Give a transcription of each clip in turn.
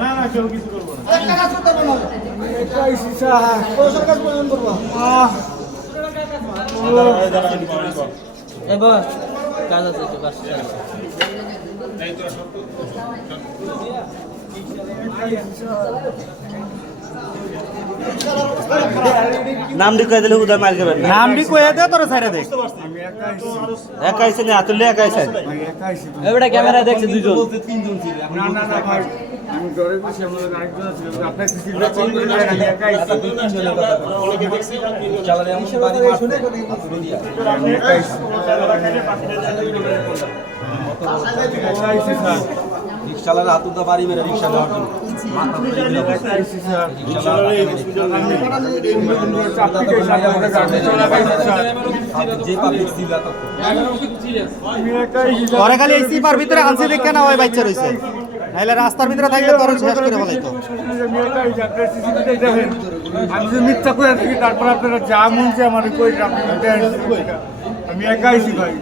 না না কেউ কিছু করবো না। এবার কাজ আছে একটু বাস নাম ডিকয়ে দিলে উদা মার খাবেন না। নাম কয়ে দে তোর ছাইরে দে। একা আইছে না আতুলে একা আইছে। এবারে ক্যামেরা দেখছে দুইজন না না না ভাই আমি ডরে বসে আমরা আরেকজন ছিল আপনার সিসিটিভি কল করে দেন আমি একা আইছি অনেকে দেখছি চালালে আমি বাড়ি শুনে কোন আতুরে দিয়া আমি একা আইছি একা আইছি স্যার রিকশাওয়ালা হাতুদা বাড়ি মেরে রিকশা নেওয়ার জন্য মাথা ধরে দিল একা আইছি স্যার রিকশাওয়ালা যে পাবলিক ছিল তো আমি একা আইছি ঘরে খালি এই সিপার ভিতরে আনছে দেখে না ওই বাচ্চা রইছে নাইলে রাস্তার ভিতরে থাকলে তোর শেষ করে ফেলাইতো। আমি একা আইছি আপনার সিসিটিভি দেখেন আমি যে মিথ্যা করে থাকি তারপর আপনারা যা মনছে আমার কই আপনি দেন আমি একা আইছি ভাই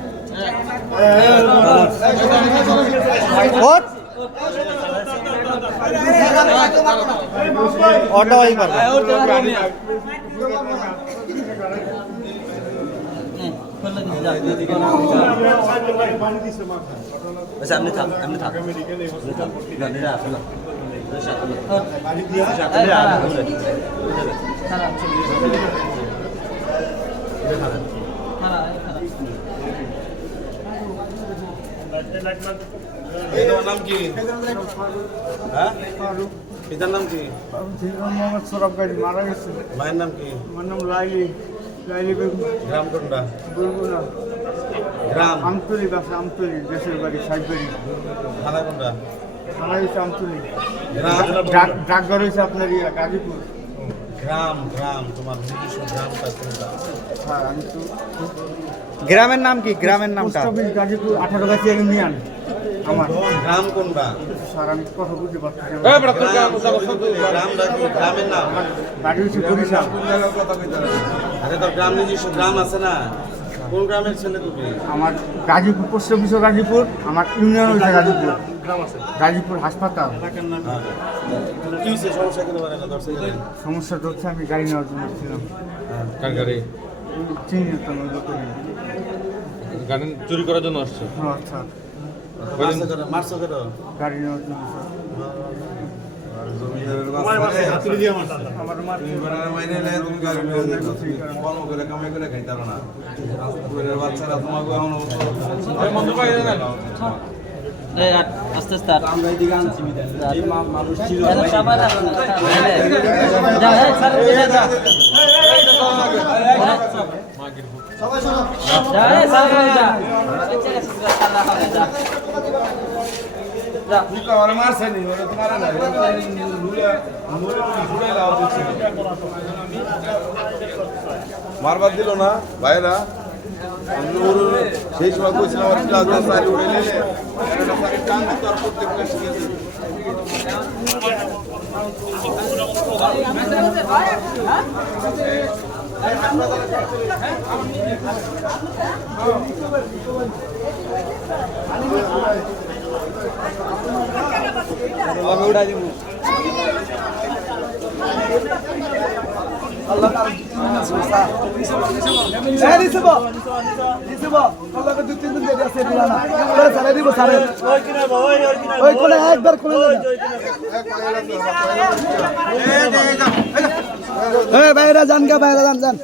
ওঠ অটো আই পারবে সামনে থাক সামনে থাক গাড়িটা আসলে তোমার নাম কি? হ্যাঁ পিতার নাম কি? মোহাম্মদ সরফ গাড়ি মারা গেছে। মায়ের নাম কি? আমার নাম লাইলি লাইলি বেগম গ্রাম কোনটা? বলগুনা গ্রাম আমতলি বাসা আমতলি দেশের বাড়ি সাইবাড়ি থানা কোনটা? মারা গেছে আমতলি গ্রাম ডাকঘর হয়েছে আপনার গাজীপুর। গ্রাম গ্রাম তোমার নিজস্ব গ্রামটা কোনটা? হ্যাঁ আমি তো গ্রামের নাম কি? গ্রামের নামটা পোস্ট অফিস গাজীপুর 18 গাছি ইউনিয়ন আমার। গ্রাম কোনটা? স্যার আমি কথা বুঝতে পারতেছি না। গ্রামটা কি? গ্রামের নাম বাড়ি হচ্ছে বরিশাল। আরে তোর গ্রাম নিজস্ব গ্রাম আছে না? কোন গ্রামের ছেলে তুমি? আমার গাজীপুর পোস্ট অফিস গাজীপুর, আমার ইউনিয়ন হচ্ছে গাজীপুর। গাজীপুর হাসপাতাল। কি হয়েছে? সমস্যা কেন মানে না? দর্শক সমস্যা হচ্ছে আমি গাড়ি নেওয়ার জন্য ছিলাম। কার গাড়ি? চিনি তো না লোকের। গাড়ি চুরি করার জন্য আসছে। হ্যাঁ আচ্ছা মারছো কেন? গাড়ি নেওয়ার জন্য স্যার। আমার মা আস্তে আস্তে আমরা এদিকে আনছি মানুষ ছিল সবাই মারবার দিল না ভাইরা সেই সময় বলছিলাম আমার ক্লাস সারি উড়ে নিলে টান দিতে আর প্রত্যেক উড়াই দিব বাইরে যান গা বাইরে যান